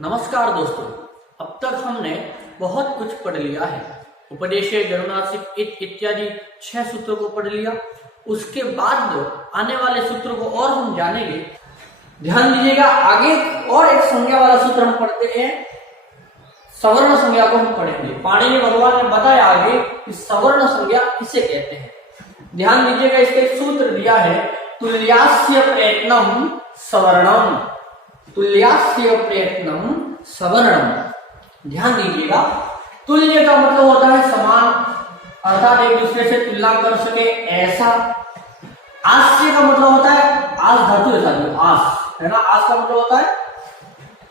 नमस्कार दोस्तों, अब तक हमने बहुत कुछ पढ़ लिया है। उपदेशे गरुणासिक इत्यादि 6 सूत्रों को पढ़ लिया। उसके बाद आने वाले सूत्रों को और हम जानेंगे। ध्यान दीजिएगा, आगे और एक संज्ञा वाला सूत्र हम पढ़ते हैं। सवर्ण संज्ञा को हम पढ़ेंगे। पाणिनि भगवान ने बताया आगे कि सवर्ण संज्ञा किसे कहते हैं। ध्यान दीजिएगा, इसके सूत्र दिया है तुल्यास्य प्रयत्नम सवर्णम। तुल्यास्य प्रयत्नम सवर्णम। ध्यान दीजिएगा, तुल्य का मतलब होता है समान, अर्थात एक दूसरे से तुलना कर सके ऐसा। आस्य का मतलब होता है, आस धातु है साथियों, आस है ना। आस का मतलब होता है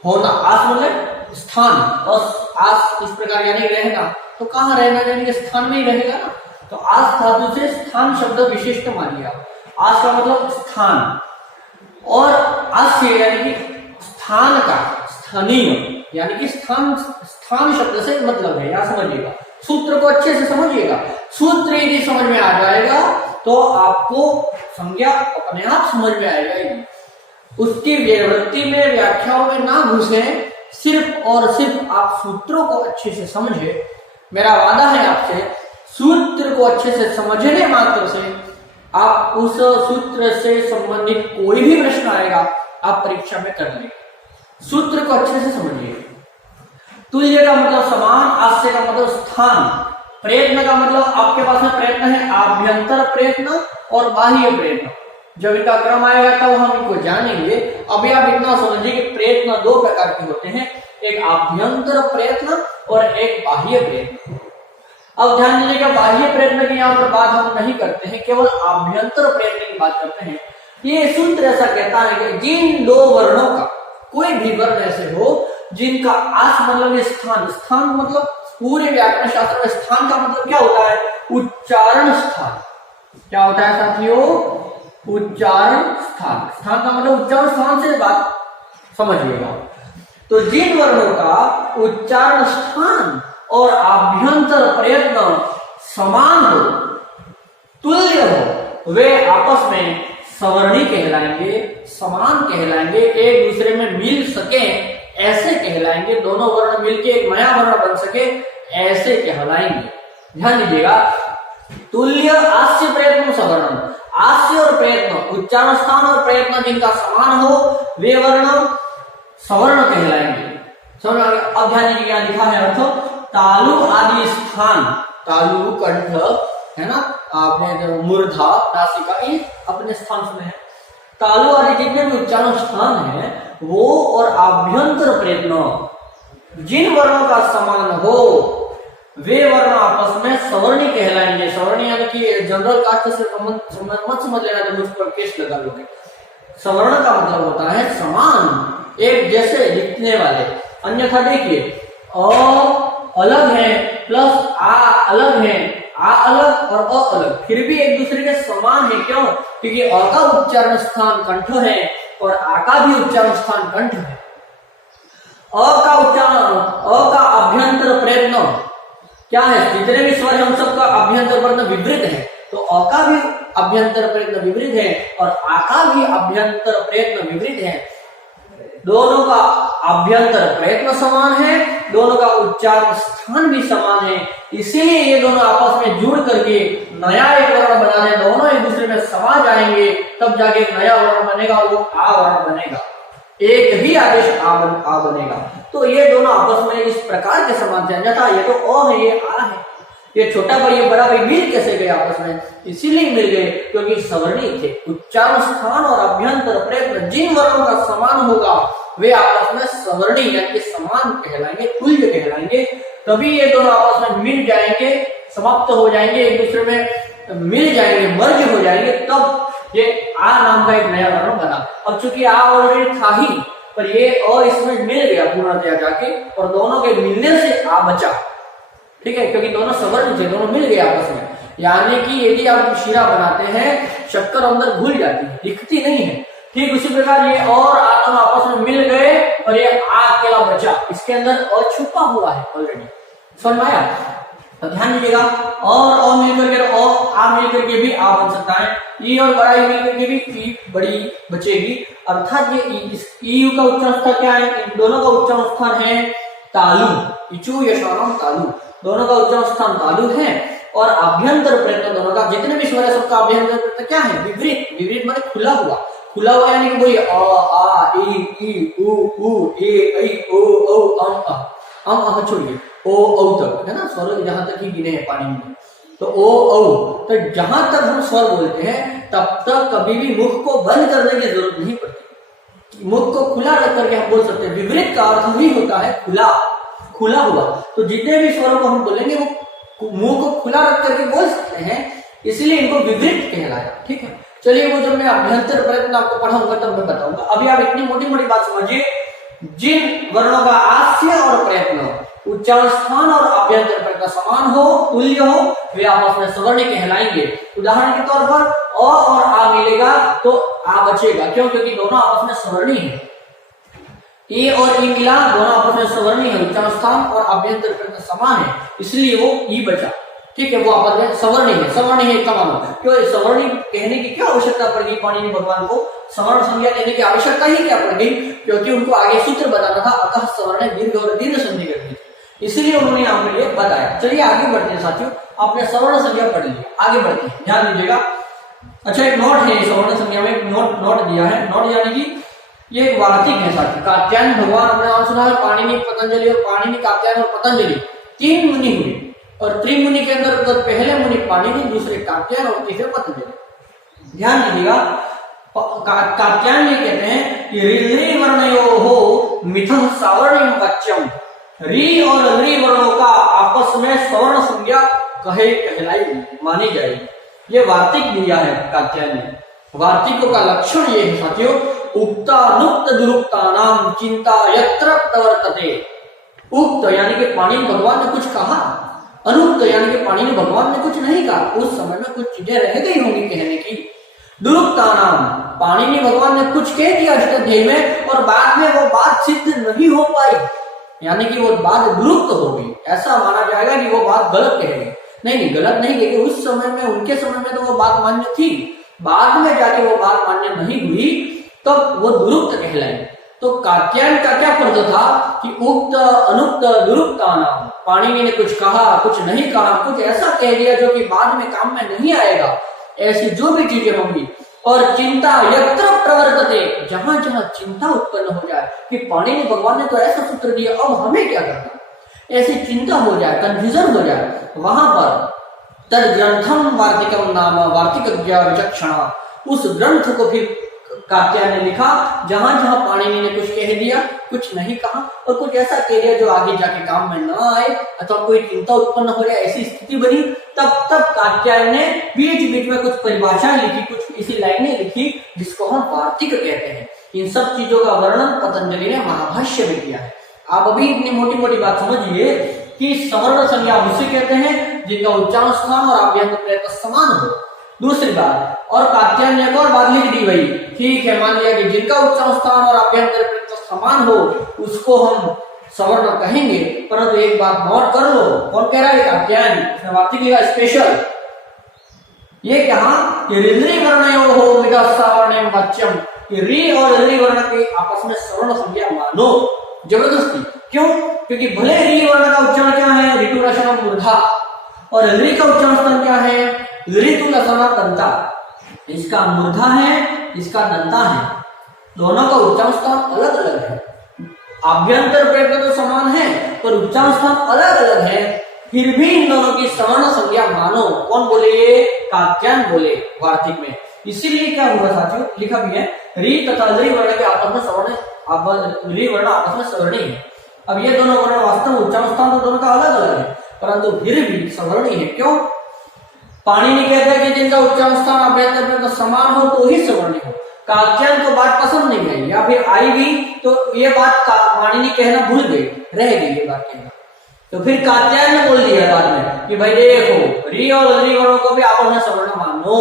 होना, आस मतलब स्थान। और आस इस प्रकार यानी रहेगा तो कहाँ रहेगा, यानी कि स्थान में ही रहेगा ना। तो आस धातु से स्थान शब्द विशिष्ट मानिए आप। आस का मतलब स्थान और आस्य यानी कि स्थान का, स्थानीय यानी कि स्थान शब्द से मतलब है। यहां समझिएगा, सूत्र को अच्छे से समझिएगा। सूत्र यदि समझ में आ जाएगा तो आपको संज्ञा अपने आप समझ में आ जाएगी। उसकी व्यावृत्ति में, व्याख्याओं में ना घुसे, सिर्फ और सिर्फ आप सूत्रों को अच्छे से समझे। मेरा वादा है आपसे, सूत्र को अच्छे से समझने मात्र से आप उस सूत्र से संबंधित कोई भी प्रश्न आएगा आप परीक्षा में कर लेंगे। सूत्र को अच्छे से समझिए। तुल्य का मतलब समान, आस्य का मतलब स्थान, प्रयत्न का मतलब आपके पास में प्रयत्न है आभ्यंतर प्रयत्न और बाह्य प्रयत्न। जब इनका क्रम आएगा तब हम इनको जानेंगे। अभी आप इतना समझिए कि प्रयत्न 2 प्रकार के होते हैं, एक आभ्यंतर प्रयत्न और एक बाह्य प्रयत्न। अब ध्यान दीजिएगा, बाह्य प्रयत्न की यहाँ पर बात हम नहीं करते हैं, केवल आभ्यंतर प्रयत्न की बात करते हैं। ये सूत्र ऐसा कहता है कि जिन 2 वर्णों का कोई भी वर्ण ऐसे हो जिनका आस मतलब स्थान, स्थान मतलब पूरे व्याकरण शास्त्र में स्थान का मतलब क्या होता है, उच्चारण स्थान। क्या होता है साथियों, उच्चारण स्थान। स्थान का मतलब उच्चारण स्थान से बात समझिएगा। तो जिन वर्णों का उच्चारण स्थान और आभ्यंतर प्रयत्न समान हो, तुल्य हो, वे आपस में सवर्णी कहलाएंगे, समान कहलाएंगे, एक दूसरे में मिल सके ऐसे कहलाएंगे। दोनों वर्ण मिलके एक नया वर्ण बन सके ऐसे कहलाएंगे। ध्यान दीजिएगा, तुल्य आस्य प्रयत्न सवर्णम। आस्य और प्रयत्न, उच्चारण स्थान और प्रयत्न जिनका समान हो वे वर्ण सवर्ण कहलाएंगे। समझ आ गया? अब ध्यान दीजिए, लिखा है अर्थ तालु आदि स्थान, तालु कंठ है ना, आपने मूर्धा नासिका ये अपने स्थान में है। तालु आदि जितने भी उच्चारण स्थान है वो और आभ्यंतर प्रयत्न जिन वर्णों का समान हो वे वर्ण आपस में सवर्णी कहलाएंगे। सवर्णी यानी कि जनरल कास्ट से मत समझ लेना तो मुझ पर केस लगा लोगे। सवर्ण का मतलब होता है समान, एक जैसे दिखने वाले। अन्यथा देखिए, अ अलग है प्लस आ अलग है, आ अलग और अ अलग, फिर भी एक दूसरे के समान है। क्यों? क्योंकि अ का उच्चारण स्थान कंठ है और आ का भी उच्चारण स्थान कंठ है। अ का उच्चारण, अ का अभ्यंतर प्रयत्न क्या है, जितने भी स्वर हम सबका अभ्यंतर प्रयत्न विपरीत है, तो अ का भी अभ्यंतर प्रयत्न विपरीत है और आ का भी अभ्यंतर प्रयत्न विपरीत है। दोनों का अभ्यंतर प्रयत्न समान है, दोनों का उच्चारण स्थान भी समान है, इसीलिए ये दोनों आपस में जुड़ करके नया एक वर्ण बना रहे। दोनों एक दूसरे में समा जाएंगे तब जाके एक नया वर्ण बनेगा और वो आ वर्ण बनेगा। एक ही आदेश आ बनेगा। तो ये दोनों आपस में इस प्रकार के समान थे। अन्यथा ये तो अ है, ये आ है, ये छोटा भाई ये बड़ा भाई मिल कैसे गए आपस में, इसीलिए मिल गए क्योंकि सवर्णी थे। उच्चारण स्थान और अभ्यंतर प्रयत्न जिन वर्णों का समान होगा वे आपस में सवर्णी यानी कि समान कहलाएंगे, तुल्य कहलाएंगे। तभी ये दोनों आपस में मिल जाएंगे, समाप्त हो जाएंगे, एक दूसरे में मिल जाएंगे, मर्ज हो जाएंगे, तब ये आ नाम का एक नया वर्ण बना। अब चूंकि आ ऑलरेडी था ही, पर ये अ इसमें मिल गया पूर्णतया जाके और दोनों के मिलने से आ बचा। ठीक है, क्योंकि दोनों सवर्ण थे, दोनों मिल गए आपस में। यानी कि यदि आप शीरा बनाते हैं, शक्कर अंदर घुल जाती है, दिखती नहीं है। ठीक उसी प्रकार ये और आ दोनों आपस में मिल गए और ये आ अकेला बचा, इसके अंदर और छुपा हुआ है ऑलरेडी। समझ में आया? तो ध्यान दीजिएगा, और अ मिलकर के आ मिलकर के भी आ बन सकता है, ई और बड़ा ई मिलकर के भी ई बड़ी बचेगी। अर्थात ये ई का उच्चारण स्थान क्या है? इन दोनों का उच्चारण स्थान है तालु, इचु यशानम तालु, दोनों का उच्चारण स्थान तालु है। और अभ्यंतर प्रयत्न दोनों का, जितने भी स्वर है सबका अभ्यंतर प्रयत्न क्या है? विपरीत। विपरीत माने खुला हुआ, खुला हुआ यानी कि वही अ आ ई उ ए ऐ ओ औ अम छोड़िए ओ औ तक, है ना, स्वर जहां तक ही गिने हैं पानी में, तो ओ औ। तो जहां तक हम स्वर बोलते हैं तब तक कभी भी मुख को बंद करने की जरूरत नहीं पड़ती, मुख को खुला रख करके हम बोल सकते हैं। विपरीत का अर्थ ही होता है खुला, खुला हुआ। तो जितने भी स्वरों को हम बोलेंगे वो मुंह को खुला रख करके बोल सकते हैं, इसलिए इनको विपरीत कहलाया। ठीक है, चलिए वो जब मैं अभ्यंतर प्रयत्न आपको पढ़ाऊंगा तब मैं बताऊंगा। अभी आप इतनी मोटी मोटी बात समझिए, जिन वर्णों का आस्य और प्रयत्न उच्चारण स्थान और अभ्यंतर प्रयत्न समान हो, तुल्य हो, वे आपस में सवर्णी कहलाएंगे। उदाहरण के तौर पर अ और आ मिलेगा तो आ बचेगा, क्यों? क्योंकि दोनों आपस में सवर्णी है। ए और ई मिला, दोनों आपस में सवर्णी है, उच्चारण स्थान और अभ्यंतर प्रयत्न समान है, इसलिए वो ई बचा। ठीक है, वो आपस में सवर्णी है, सवर्णी है इसका मतलब। क्यों सवर्णी कहने की क्या आवश्यकता पड़ गई पाणिनि भगवान को? सवर्ण संज्ञा देने की आवश्यकता ही क्या पड़ गई? क्योंकि उनको आगे सूत्र बताना था, अतः सवर्ण दीर्घ और दीर्घ संधि करनी थी, इसलिए उन्होंने यहाँ पर ये बताया। चलिए आगे बढ़ते हैं साथियों, आपने सवर्ण संज्ञा पढ़ ली, आगे बढ़ते हैं, ध्यान दीजिएगा। अच्छा, एक नोट है सवर्ण संज्ञा में, एक नोट दिया है। नोट यानी कि ये एक वार्तिक है साथियों। कात्यायन भगवान, आपने नाम सुना है, पाणिनि, पतंजलि और पाणिनि, कात्यायन और पतंजलि तीन मुनि हुए, और त्रिमुनि के अंदर पहले मुनि पाणिनि, दूसरे कात्यायन और तीसरे पतंजलि। ध्यान दीजिएगा, कात्यायन ये कहते हैं कि ऋ वर्णयो हो मिथः सावर्णिम वाच्यम, री और री वर्णों का आपस में सवर्ण संज्ञा कहलाई मानी जाएगी। ये वार्तिक दिया है कात्यायन ने। वार्तिकों का लक्षण ये है साथियों, उक्तानुक्त दुरुक्तानाम चिंता यत्र प्रवर्तते। उक्त यानी कि पाणिनि भगवान ने कुछ कहा, अनुक्त यानी कि पाणिनि भगवान ने कुछ नहीं कहा, उस समय में कुछ चीजें रह गई होंगी कहने की। दुरुक्तानाम, पाणिनि भगवान ने कुछ कह दिया अष्टाध्यायी में और बाद में वो बात सिद्ध नहीं हो पाई, यानी कि वो बात दुरुक्त हो गई। ऐसा माना जाएगा कि वो बात गलत कह गई। नहीं, गलत नहीं कही, उस समय में, उनके समय में तो वो बात मान्य थी, बाद में जाके वो बात मान्य नहीं हुई, तब वो दुरुक्त कहलाई। तो कात्यायन का क्या फर्ज था कि उक्त अनुक्त दुरुक्तानाम, पाणिनि ने कुछ कहा, कुछ नहीं कहा, कुछ ऐसा कह दिया जो कि बाद में काम में नहीं आएगा, ऐसी जो भी चीजें होंगी। और चिंता यत्र प्रवर्तते, जहां जहां चिंता उत्पन्न हो जाए कि पाणिनि भगवान ने तो ऐसा सूत्र दिया, अब हमें क्या करना, ऐसी चिंता हो जाए, कंफ्यूजन हो जाए, वहां पर तद ग्रंथम वार्तिकम नाम वार्तिक विचक्षणा, उस ग्रंथ को फिर कात्यायन ने लिखा जहां जहां पाणिनि ने कुछ कह दिया, कुछ नहीं कहा, और कुछ ऐसा कह दिया जो आगे जाके काम में न आए अथवा कोई चिंता उत्पन्न हो जाए, ऐसी स्थिति बनी, तब कात्यायन ने बीच बीच में कुछ परिभाषाएं लिखी, कुछ इसी लाइनें लिखी जिसको हम वार्तिक कहते हैं। इन सब चीजों का वर्णन पतंजलि ने महाभाष्य में किया है। आप अभी इतनी मोटी मोटी बात समझिए कि सवर्ण संज्ञा उसे कहते हैं जिनका उच्चारण स्थान और अभ्यंतर प्रयत्न समान हो। दूसरी बात, और कात्यायन ने एक और बात लिख दी भाई, ठीक है, मान लिया कि जिनका उच्चारण स्थान और अभ्यंतर प्रयत्न समान हो उसको हम सवर्ण कहेंगे, परंतु एक बात नोट कर लो, कौन कह रहा है? कात्यायन, इसने वार्तिक लिखा स्पेशल, ये कहा कि ऋ वर्णयो हो मिथः सावर्ण्यम वाच्यम, कि री और ऋ वर्ण के आपस में सवर्ण संज्ञा मानो जबरदस्ती। क्यों? क्योंकि भले री वर्ण का उच्चारण क्या है? ऋतु रसनम मूर्धा, और ऋ का उच्चारण स्थान क्या है? ऋतु लसना दंता। इसका मूर्धा है, इसका दंता है, दोनों का उच्चारण स्थान अलग अलग है। अभ्यंतर प्रयत्न तो समान है पर उच्चारण स्थान अलग अलग है, फिर भी इन दोनों की सवर्ण संज्ञा मानो। कौन बोले? ये कात्यायन बोले वार्तिक में। इसीलिए क्या हुआ साथियों, लिखा भी है री तथा ऋ वर्ण के आपस में सवर्ण, ऋ वर्ण आपस में सवर्णी है। अब ये दोनों वर्ण वास्तव में उच्चारण स्थान तो दोनों का अलग अलग है, परंतु फिर भी सवर्णी है। क्यों? पाणिनि कहते हैं कि जिनका उच्चारण स्थान अभ्यंतर प्रयत्न समान हो तो ही सवर्णी हो। कात्यायन को बात पसंद नहीं आई, या फिर आई भी तो ये बात पाणिनि कहना भूल गई, रह गई ये बात कहना, तो फिर कात्यायन ने बोल दिया बाद में कि भाई देखो री और ऋ वर्णों को भी आपस में सवर्ण मानो,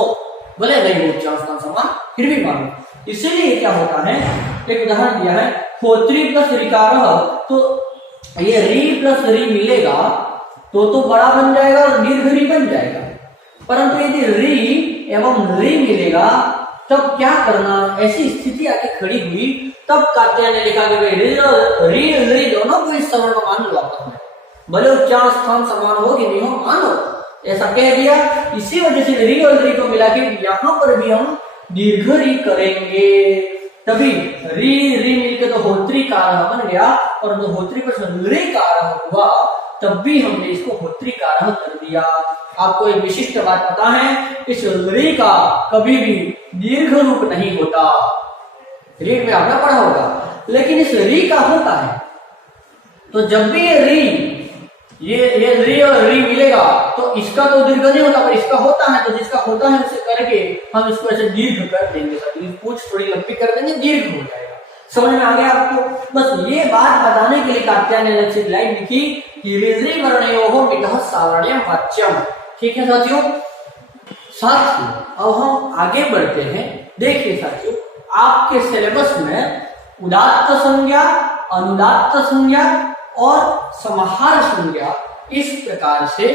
भले नहीं हो उच्चारण स्थान समान फिर भी मानो। इसीलिए क्या होता है, एक उदाहरण दिया है, होत्री प्लस ऋकार, तो ये री प्लस री मिलेगा तो बड़ा बन जाएगा और दीर्घ री बन जाएगा। परंतु यदि री एवं री मिलेगा तब क्या करना, ऐसी स्थिति आके खड़ी हुई तब कात्यायन ने लिखा कि री दोनों को इस सवर्ण मान लो आपस में, भले उच्चारण स्थान समान हो कि नहीं हो, मानो ऐसा कह दिया। इसी वजह से री और री को मिला के यहाँ पर भी हम दीर्घ री करेंगे, तभी री री मिलकर तो होत्री कारः बन गया, और जो होत्री पर री कारः हुआ तब भी हमने इसको होत्री कारः कर दिया। आपको एक विशिष्ट बात पता है, इस री का कभी भी दीर्घ रूप नहीं होता, रीढ़ में आपने पढ़ा होगा, लेकिन इस री का होता है। तो जब भी ये री ये री और री मिलेगा तो इसका तो दीर्घ नहीं होता, पर इसका होता है, तो जिसका होता है उसे करके हम इसको ऐसे दीर्घ कर देंगे, पूछ थोड़ी लंबी कर देंगे, दीर्घ हो जाएगा। समझ में आ गया आपको? बस ये बात बताने के लिए कात्यायन ने लक्षित लाइन लिखी कि ऋषि वर्णयोः मितः सावर्ण्यं वाच्यम। ठीक है साथियों, अब हम आगे बढ़ते हैं। देखिए साथियों, आपके सिलेबस में उदात्त संज्ञा, अनुदात्त संज्ञा और समाहार संज्ञा, इस प्रकार से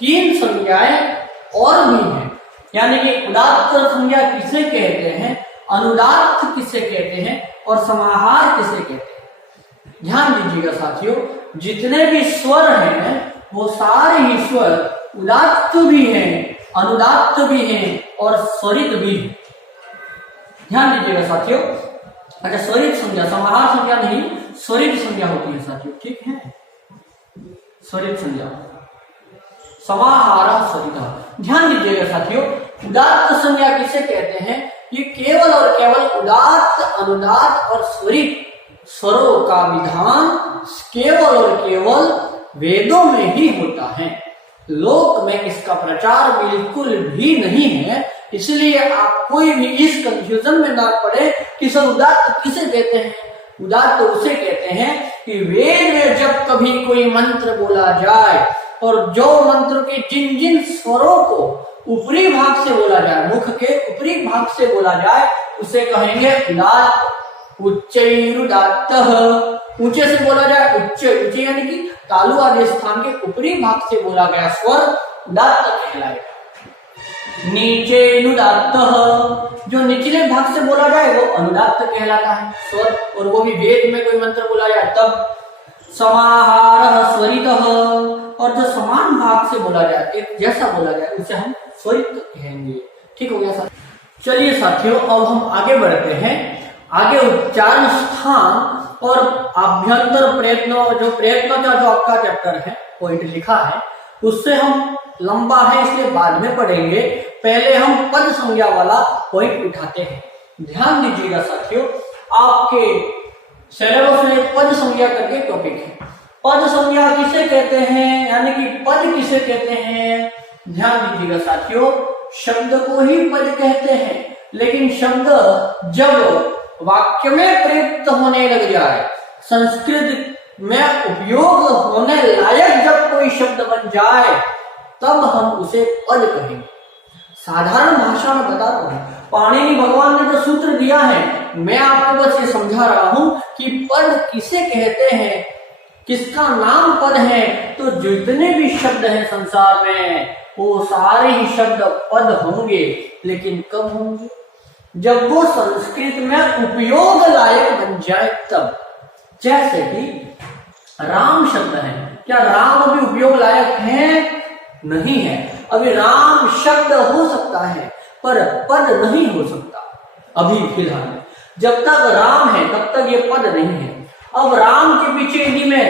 3 संज्ञाएं और भी हैं। यानी कि उदात्त संज्ञा किसे कहते हैं, अनुदात्त किसे कहते हैं और समाहार किसे कहते हैं। ध्यान दीजिएगा साथियों, जितने भी स्वर हैं वो सारे ही स्वर उदात्त भी हैं, अनुदात्त भी हैं और स्वरित भी हैं। ध्यान दीजिएगा साथियों। अच्छा, स्वरित संज्ञा, समाहार संज्ञा नहीं, स्वरित संज्ञा होती है साथियों, ठीक है। स्वरित संज्ञा, समाहार स्वरित। ध्यान दीजिएगा साथियों, उदात्त संज्ञा किसे कहते हैं, ये केवल और केवल उदात्त, अनुदात्त और स्वरित स्वरों का विधान केवल और केवल वेदों में ही होता है। लोक में इसका प्रचार बिल्कुल भी नहीं है, इसलिए आप कोई भी इस कंफ्यूजन में ना पड़े कि सर उदात्त किसे कहते हैं। उदात्त उसे कहते हैं कि वेद में जब कभी कोई मंत्र बोला जाए और जो मंत्र के जिन जिन स्वरों को ऊपरी भाग से बोला जाए, मुख के ऊपरी भाग से बोला जाए, उसे कहेंगे उदात्त। उच्चैरुदात्तः, ऊंचे से बोला जाए, ऊंचे यानी कि तालु आदि स्थान के ऊपरी भाग से बोला गया स्वर उदात्त कहलाएगा। नीचेनुदात्तः, जो निचले भाग से बोला जाए वो अनुदात्त कहलाता है स्वर, और वो भी वेद में कोई मंत्र बोला जाए तब। समाहारः स्वरितः, और जो समान भाग से बोला जाए, एक जैसा बोला जाए, उसे हम स्वरित कहेंगे। ठीक हो गया साथियों। चलिए साथियों, अब हम आगे बढ़ते हैं। आगे उच्चारण स्थान और आभ्यंतर प्रयत्न, जो प्रयत्न का जो आपका चैप्टर है, पॉइंट लिखा है, उससे हम लंबा है इसलिए बाद में पढ़ेंगे। पहले हम पद संज्ञा वाला पॉइंट उठाते हैं। ध्यान दीजिएगा साथियों, आपके सिलेबस में पद संज्ञा करके टॉपिक है। पद संज्ञा किसे कहते हैं, यानी कि पद किसे कहते हैं। ध्यान दीजिएगा साथियों, शब्द को ही पद कहते हैं, लेकिन शब्द जब वाक्य में प्रयुक्त होने लग जाए, संस्कृत में उपयोग होने लायक जब कोई शब्द बन जाए, तब हम उसे पद कहेंगे। साधारण भाषा में बता रहा हूं, पाणिनि भगवान ने जो सूत्र दिया है, मैं आपको बस ये समझा रहा हूं कि पद किसे कहते हैं, किसका नाम पद है। तो जितने भी शब्द हैं संसार में, वो सारे ही शब्द पद होंगे, लेकिन कब होंगे, जब वो संस्कृत में उपयोग लायक बन जाए तब। जैसे कि राम शब्द है, क्या राम अभी उपयोग लायक है? नहीं है। अभी राम शब्द हो सकता है पर पद नहीं हो सकता अभी फिलहाल। जब तक राम है तब तक ये पद नहीं है। अब राम के पीछे यदि मैं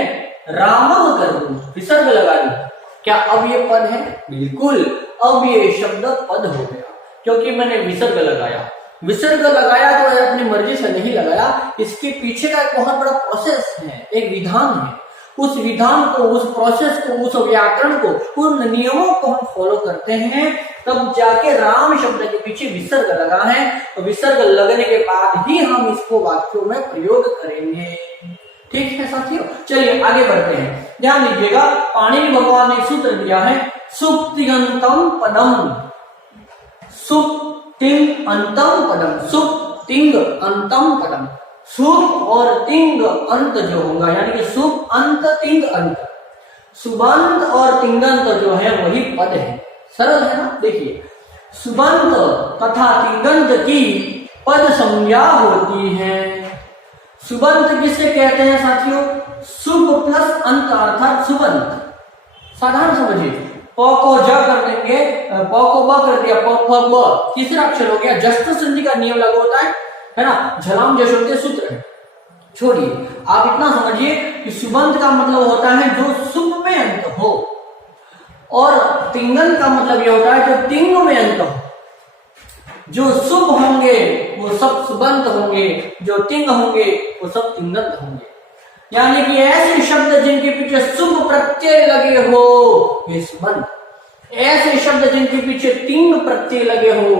रामम कर दूं, विसर्ग लगा दूं, क्या अब ये पद है? बिल्कुल, अब ये शब्द पद हो गया, क्योंकि मैंने विसर्ग लगाया। विसर्ग लगाया तो अपनी मर्जी से नहीं लगाया, इसके पीछे का एक बहुत बड़ा प्रोसेस है, एक विधान है। उस विधान को, उस प्रोसेस को, उस व्याकरण को, उन नियमों को हम फॉलो करते हैं, तब जाके राम शब्द के पीछे विसर्ग लगा है। तो विसर्ग लगने के बाद ही हम इसको वाक्यों में प्रयोग करेंगे। ठीक है साथियों, चलिए आगे बढ़ते हैं। ध्यान दीजिएगा, पाणिनि भगवान ने सूत्र दिया है, सुप्तिगंतम पदम, सुप्तिंग अंतम पदम, सुप्तिंग अंतम पदम। सुप और तिंग अंत जो होगा, यानी कि सुप अंत तिंग अंत। सुबंत और तिंगंत जो है वही पद है। सरल है ना। देखिए, सुबंत तथा तिंगंत की पद संज्ञा होती है। सुबंत किसे कहते हैं साथियों? सुब प्लस अंत अर्थात सुबंत। साधारण समझिए, प को ज कर देंगे, प को ब कर दिया, प फ ब, तीसरा अक्षर हो गया। जस्ट संधि का नियम लागू होता है ना, झलाम जश होते सूत्र है। छोड़िए, आप इतना समझिए कि सुबंत का मतलब होता है जो सुब में अंत हो, और तिंगन का मतलब यह होता है जो तिंग में अंत हो। जो शुभ होंगे वो सब सुबंत होंगे, जो तिंग होंगे वो सब तिंगंत होंगे। यानी कि ऐसे शब्द जिनके पीछे शुभ प्रत्यय लगे हो ये सुबंत, ऐसे शब्द जिनके पीछे तिंग प्रत्यय लगे हो,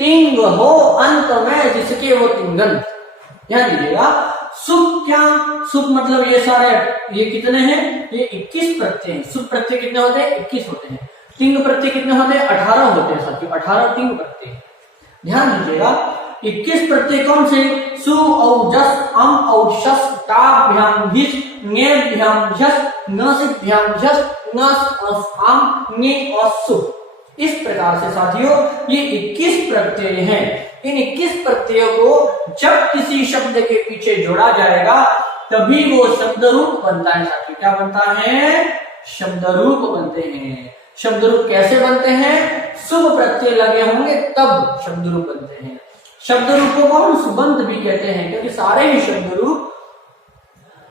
तिंग हो अंत में जिसके वो तिंगंत। ध्यान दीजिएगा, शुभ क्या? शुभ मतलब ये सारे, ये कितने हैं? ये 21 प्रत्यय हैं। शुभ प्रत्यय कितने होते हैं? 21 होते हैं। तिंग प्रत्यय कितने होते हैं? 18 होते हैं साथियों, 18 तिंग प्रत्यय। ध्यान दीजिएगा, 21 प्रत्यय कौन से? सु औ जस अम औ शस ताभ्याम भिस ङेभ्याम झस ङसिभ्याम झस ङस औस आम ङे औस सु। इस प्रकार से साथियों ये 21 प्रत्यय हैं। इन 21 प्रत्ययों को जब किसी शब्द के पीछे जोड़ा जाएगा तभी वो शब्द रूप बनता है साथियों। क्या बनता है? शब्द रूप बनते हैं। शब्द रूप कैसे बनते हैं? शुभ प्रत्यय लगे होंगे तब शब्द रूप बनते हैं। शब्द रूप को हम सुबंत भी कहते हैं क्योंकि सारे ही शब्द रूप,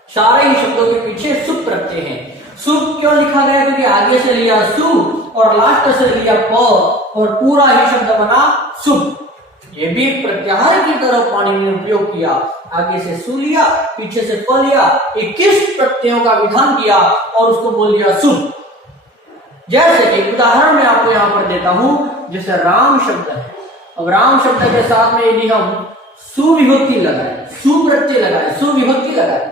सारे ही शब्दों के पीछे शुभ प्रत्यय हैं। शुभ क्यों लिखा गया? क्योंकि आगे से लिया सु और लास्ट से लिया प और पूरा ही शब्द बना शुभ। ये भी एक प्रत्याहार की तरह पाणिनि ने उपयोग किया। आगे से सु लिया, पीछे से प लिया, 21 प्रत्ययों का विधान किया और उसको बोल दिया शुभ। जैसे कि उदाहरण मैं आपको यहां पर देता हूं, जैसे राम शब्द है। अब राम शब्द के साथ में यदि हम सुविभक्ति लगाए, सुप्रत्यय लगाए, सुविभक्ति लगाए,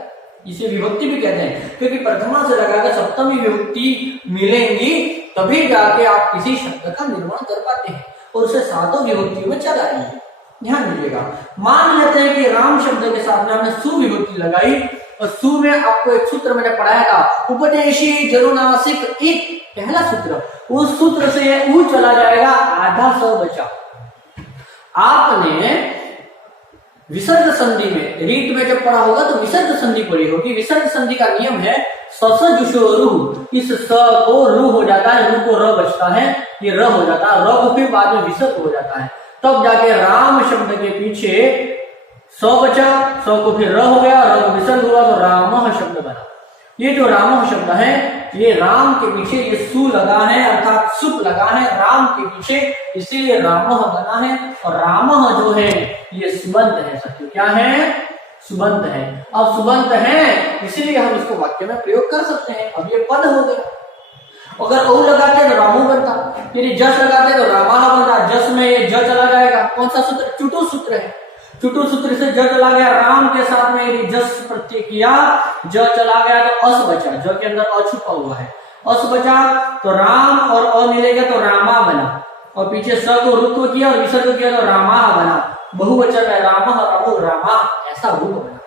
इसे विभक्ति भी कहते हैं क्योंकि प्रथमा से लगाकर सप्तमी विभक्ति मिलेंगी तभी जाके आप किसी शब्द का निर्माण कर पाते हैं और उसे सातों विभक्तियों में चलाएंगे। ध्यान दीजिएगा, मान लेते हैं कि राम शब्द के साथ में हमने सुविभक्ति लगाई और सु में आपको एक सूत्र मैंने पढ़ाया था, उपदेशी जनुनासिक एक पहला सूत्र, उस सूत्र से ऊ चला जाएगा, आधा स बचा। आपने विसर्ग संधि में, रीट में जब पढ़ा होगा तो विसर्ग संधि पढ़ी होगी। विसर्ग संधि का नियम है सस जुशो रू, इस स को रू हो जाता है, रू को र बचता है, ये र हो जाता है, र को फिर बाद में विसर्ग हो जाता है, तब जाके राम शब्द के पीछे स बचा, स को फिर र हो गया, र को विसर्ग हुआ तो रामः शब्द बना। ये जो रामः शब्द है ये राम के पीछे ये सु लगा है अर्थात सुप लगा है राम के पीछे, इसीलिए रामः बना है। और रामः जो है ये सुबंत है साथियों। क्या है? सुबंत है। अब सुबंत है इसीलिए हम इसको वाक्य में प्रयोग कर सकते हैं। अब ये पद हो गया। अगर औ लगाते तो रामो बनता, यदि जस लगाते तो रामाह बनता। जस में ये ज चला जाएगा, कौन सा सूत्र? चुटु सूत्र है। चुटु सूत्र से ज चला गया, राम के साथ में यदि जस प्रत्यय किया, ज चला गया तो अस बचा, ज के अंदर अ छुपा हुआ है, अस बचा तो राम और अ मिलेगा तो रामा बना, और पीछे स को रुत्व किया और विसर्ग किया तो रामा बना। बहुवचन है रामः, रामो, रामा, ऐसा रूप बना।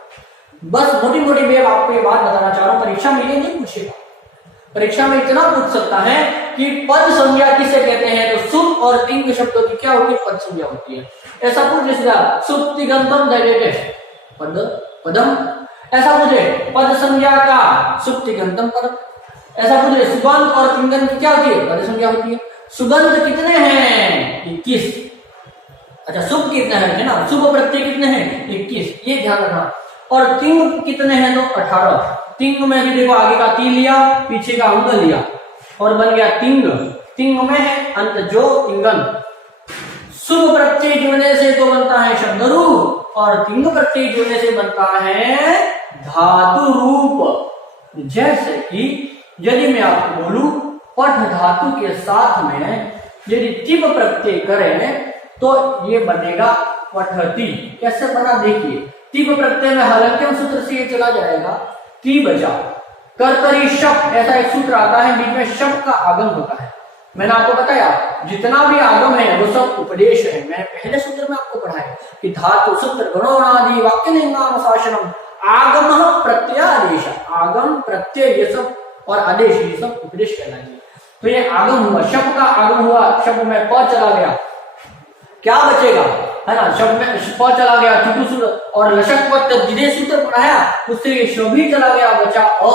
बस मोटी मोटी मैं आपको ये बात बताना चाह रहा हूँ, परीक्षा में ये नहीं पूछेगा। परीक्षा में इतना पूछ सकता है कि पद संज्ञा किसे कहते हैं, तो सुप और तिंग शब्दों की क्या होती है? पद संज्ञा होती है। ऐसा पूछ लीजिएगा, सुप तिगंतम दैवेश पद पदम, ऐसा पूछे पद संज्ञा का सुप तिगंतम पदम, ऐसा पूछे सुबंत और तिंगंत की क्या होती है? पद संज्ञा होती है। सुबंत कितने हैं? 21। अच्छा, शुभ कितने हैं ना, शुभ प्रत्यय कितने हैं? 21, ये ध्यान रखना। और तिंग कितने हैं? तो 18। तिंग में भी देखो, आगे का ती लिया, पीछे का अंग लिया और बन गया तिंग। तिंग में है अंत जो, तिंगन। शुभ प्रत्यय जुड़ने से तो बनता है शब्द रूप और तिंग प्रत्यय जुड़ने से बनता है धातु रूप। जैसे कि यदि मैं आपको बोलूं पठ धातु के साथ में यदि तिप प्रत्यय करें तो ये बनेगा पठती। कैसे बना देखिए, तिप प्रत्यय में हलंत्यम सूत्र से ये चला जाएगा, ती बचा। कर्तरी शप, ऐसा एक सूत्र आता है, बीच में शप का आगम होता है। मैंने आपको बताया जितना भी आगम है वो सब उपदेश है। मैंने पहले सूत्र में आपको पढ़ाया कि धातु सूत्र गणोनादि वाक्य निर्माण शासनम आगम प्रत्यादेश, आगम प्रत्यय ये सब और आदेश ये सब उपदेश कहलाएंगे। तो ये आगम हुआ, शब्द का आगम हुआ, शब्द में प चला गया, क्या बचेगा, है ना, शब्द में प चला गया, चतु सूत्र और लशक पट जिने सूत्र पढ़ाया उससे ये श भी चला गया, बचा अ,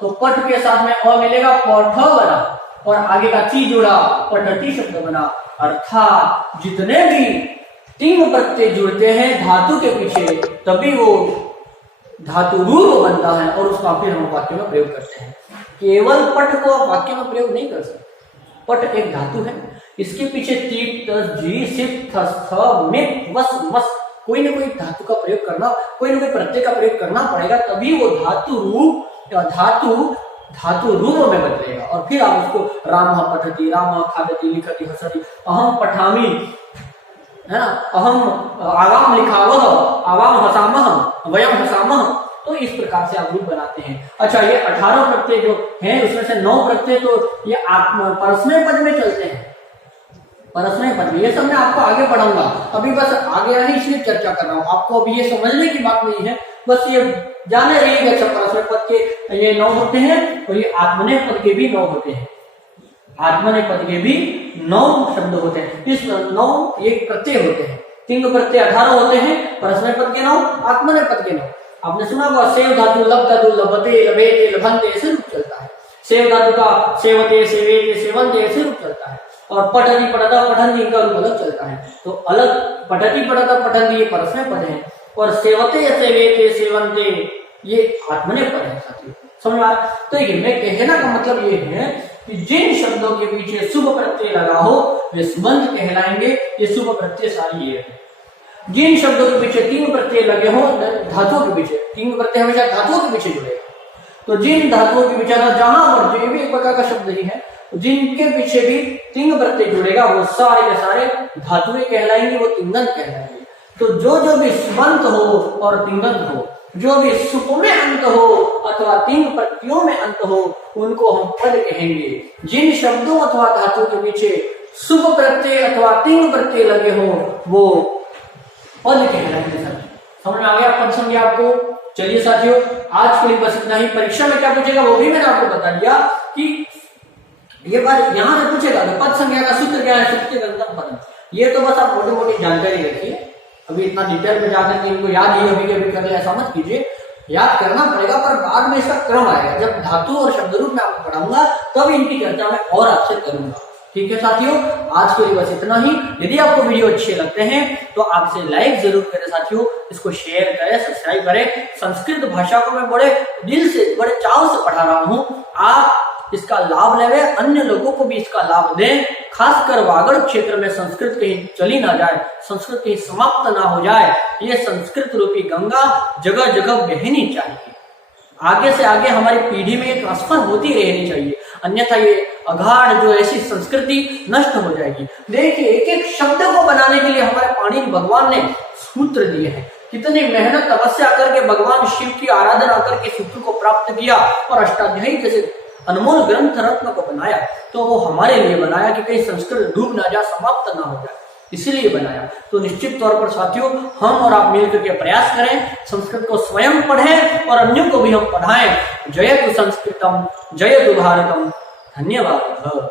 तो पट के साथ में अ मिलेगा, पठ बना, और आगे का ची जुड़ा, पठती शब्द बना। अर्थात जितने भी तीन प्रत्यय जुड़ते हैं धातु के पीछे तभी वो धातु रूप बनता है और उसका फिर हम वाक्य में प्रयोग करते हैं। केवल पट को वाक्य में प्रयोग नहीं कर सकते। पट एक धातु है, इसके पीछे तीप, तस, जी, सिप, थस, थ, मिप, वस, मस, कोई ना कोई धातु का प्रयोग करना, कोई ना कोई प्रत्यय का प्रयोग करना पड़ेगा, तभी वो धातु रूप या धातु रूप में बदलेगा। और फिर आप उसको राम पठती, राम खादती, लिखती, हसती, अहम पठामी, है ना, अहम आवाम लिखावह, आवाम हसामह, वयम हसामह, तो इस प्रकार से आप रूप बनाते हैं। अच्छा, ये 18 प्रत्यय जो हैं उसमें से 9 प्रत्यय तो ये परस्मय पद में चलते हैं, परस्मय पद में, ये सब मैं आपको आगे पढ़ाऊंगा, अभी बस आगे नहीं इसलिए चर्चा कर रहा हूँ, आपको अभी ये समझने की बात नहीं है, बस ये जाने रहिए। अच्छा, परस्मय पद के ये 9 होते हैं और ये आत्मनेय पद के भी 9 होते हैं, आत्मनेय पद के भी 9 शब्द होते हैं। इस 9 एक प्रत्यय होते हैं, तीन प्रत्यय 18 होते हैं, परस्मय पद के 9, आत्मनेय पद के 9। आपने सुना होगा सेव धातु, लब धातु, लभते, लभेते, लभन्ते, ऐसे रूप चलता है। सेव धातु का सेवते, सेवेते, सेवन्ते ऐसे रूप चलता है। और पठती, पठता, पठन्ति का रूप अलग चलता है। तो अलग पठती, पठता, पठन्ति ये परस्मय पद है, और सेवते, सेवेते, सेवन्ते ये आत्मनेय पद है। साथियों समझ में आया? तो ये मैं कहना का मतलब ये है कि जिन शब्दों के पीछे शुभ प्रत्यय लगा हो वे सुबंध कहलाएंगे। ये शुभ प्रत्यय सारी ये है। जिन शब्दों के पीछे 3 प्रत्यय लगे हो धातुओं के पीछे, 3 प्रत्यय हमेशा धातुओं के पीछे जुड़ेगा, तो जिन धातुओं के पीछे जहां पर जो भी एक प्रकार का शब्द ही है, जिनके पीछे भी 3 प्रत्यय जुड़ेगा वो सारे के सारे धातुएं कहलाएंगे, वो तिंगंत कहलाएंगे। तो जो भी सुबंत हो और तिंगंत हो, जो भी सुप में अंत हो अथवा 3 प्रत्ययों में अंत हो, उनको हम पद कहेंगे। जिन शब्दों अथवा धातुओं के पीछे शुभ प्रत्यय अथवा 3 प्रत्यय लगे हो वो पद कहलाएंगे। समझ में आ गया? पद समझे आपको? चलिए साथियों, आज के लिए बस इतना ही। परीक्षा में क्या पूछेगा वो भी मैंने आपको बता दिया कि ये बात यहां से पूछेगा तो पद संज्ञा का सूत्र क्या है, सूत्र के अंतर पद, ये तो बस आप मोटी मोटी जानकारी रखिए। अभी इतना डिटेल में जाकर के इनको याद ही अभी कभी कर ले ऐसा मत कीजिए, याद करना पड़ेगा, पर बाद में इसका क्रम आएगा। जब धातु और शब्द रूप में आपको पढ़ाऊंगा तब इनकी चर्चा मैं और आपसे करूंगा। ठीक है साथियों, आज के लिए बस इतना ही। यदि आपको वीडियो अच्छे लगते हैं तो आपसे लाइक जरूर करें साथियों, इसको शेयर करें, सब्सक्राइब करें। संस्कृत भाषा को मैं बड़े दिल से, बड़े चाव से पढ़ा रहा हूँ, आप इसका लाभ लेवे, अन्य लोगों को भी इसका लाभ दें। खासकर वागड़ क्षेत्र में संस्कृत कहीं चली ना जाए, संस्कृत कहीं समाप्त ना हो जाए। ये संस्कृत रूपी गंगा जगह जगह बहनी चाहिए, आगे से आगे हमारी पीढ़ी में ट्रांसफर होती रहनी चाहिए, अन्यथा ये अगाध जो ऐसी संस्कृति नष्ट हो जाएगी। देखिए, एक एक शब्द को बनाने के लिए हमारे पाणिनि भगवान ने सूत्र दिए हैं, कितनी मेहनत तपस्या करके भगवान शिव की आराधना करके सूत्र को प्राप्त किया और अष्टाध्यायी जैसे अनमोल ग्रंथ रत्न को बनाया। तो वो हमारे लिए बनाया कि कहीं संस्कृत डूब ना जाए, समाप्त ना हो जाए, इसीलिए बनाया। तो निश्चित तौर पर साथियों, हम और आप मिलकर के प्रयास करें, संस्कृत को स्वयं पढ़ें और अन्यों को भी हम पढ़ाएं। जयतु संस्कृतम, जयतु भारतम। धन्यवाद।